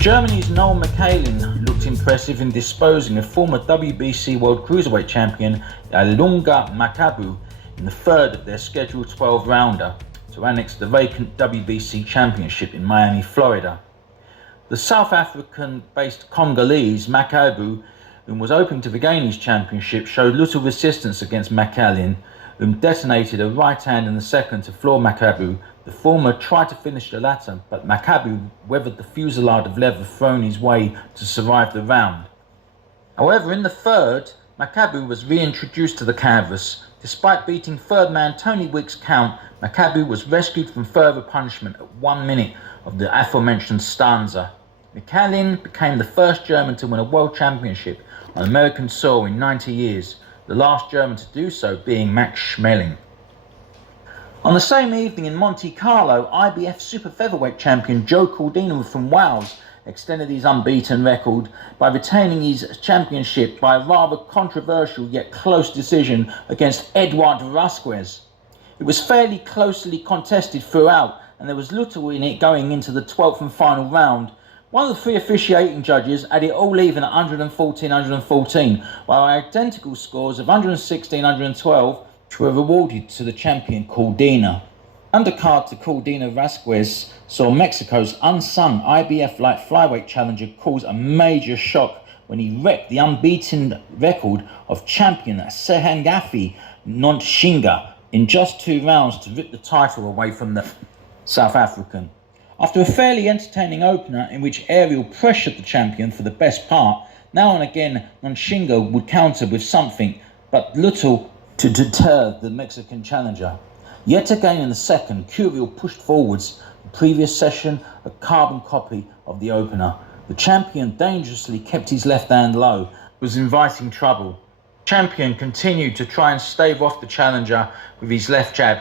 Germany's Noel Mickaelen looked impressive in disposing of former WBC World Cruiserweight Champion Ilunga Makabi in the third of their scheduled 12-rounder to annex the vacant WBC Championship in Miami, Florida. The South African-based Congolese Makabi, who was hoping to regain his championship, showed little resistance against Mickaelen, whom detonated a right hand in the second to floor Makabi. The former tried to finish the latter, but Makabi weathered the fusillade of leather thrown his way to survive the round. However, in the third, Makabi was reintroduced to the canvas. Despite beating third man Tony Wick's count, Makabi was rescued from further punishment at 1 minute of the aforementioned stanza. Mickaelen became the first German to win a world championship on American soil in 90 years, the last German to do so being Max Schmeling. On the same evening in Monte Carlo, IBF super featherweight champion Joe Cordina from Wales extended his unbeaten record by retaining his championship by a rather controversial yet close decision against Eduardo Vasquez. It was fairly closely contested throughout, and there was little in it going into the 12th and final round. One of the three officiating judges had it all even at 114-114, while identical scores of 116-112 were awarded to the champion Cordina. Undercard to Cordina Vasquez saw Mexico's unsung IBF light flyweight challenger cause a major shock when he wrecked the unbeaten record of champion Sehangafi Nontshinga in just 2 rounds to rip the title away from the South African. After a fairly entertaining opener in which Ariel pressured the champion for the best part, now and again Nontshinga would counter with something, but little to deter the Mexican challenger. Yet again in the second, Curiel pushed forwards the previous session, a carbon copy of the opener. The champion dangerously kept his left hand low, was inviting trouble. The champion continued to try and stave off the challenger with his left jab,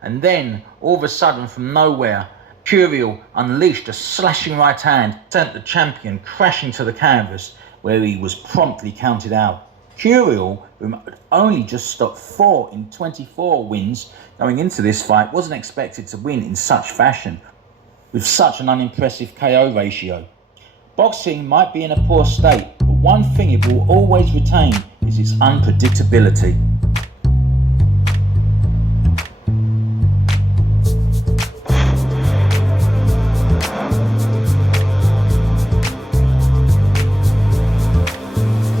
and then, all of a sudden from nowhere, Curiel unleashed a slashing right hand, sent the champion crashing to the canvas, where he was promptly counted out. Curiel, who had only just stopped 4 in 24 wins going into this fight, wasn't expected to win in such fashion, with such an unimpressive KO ratio. Boxing might be in a poor state, but one thing it will always retain is its unpredictability.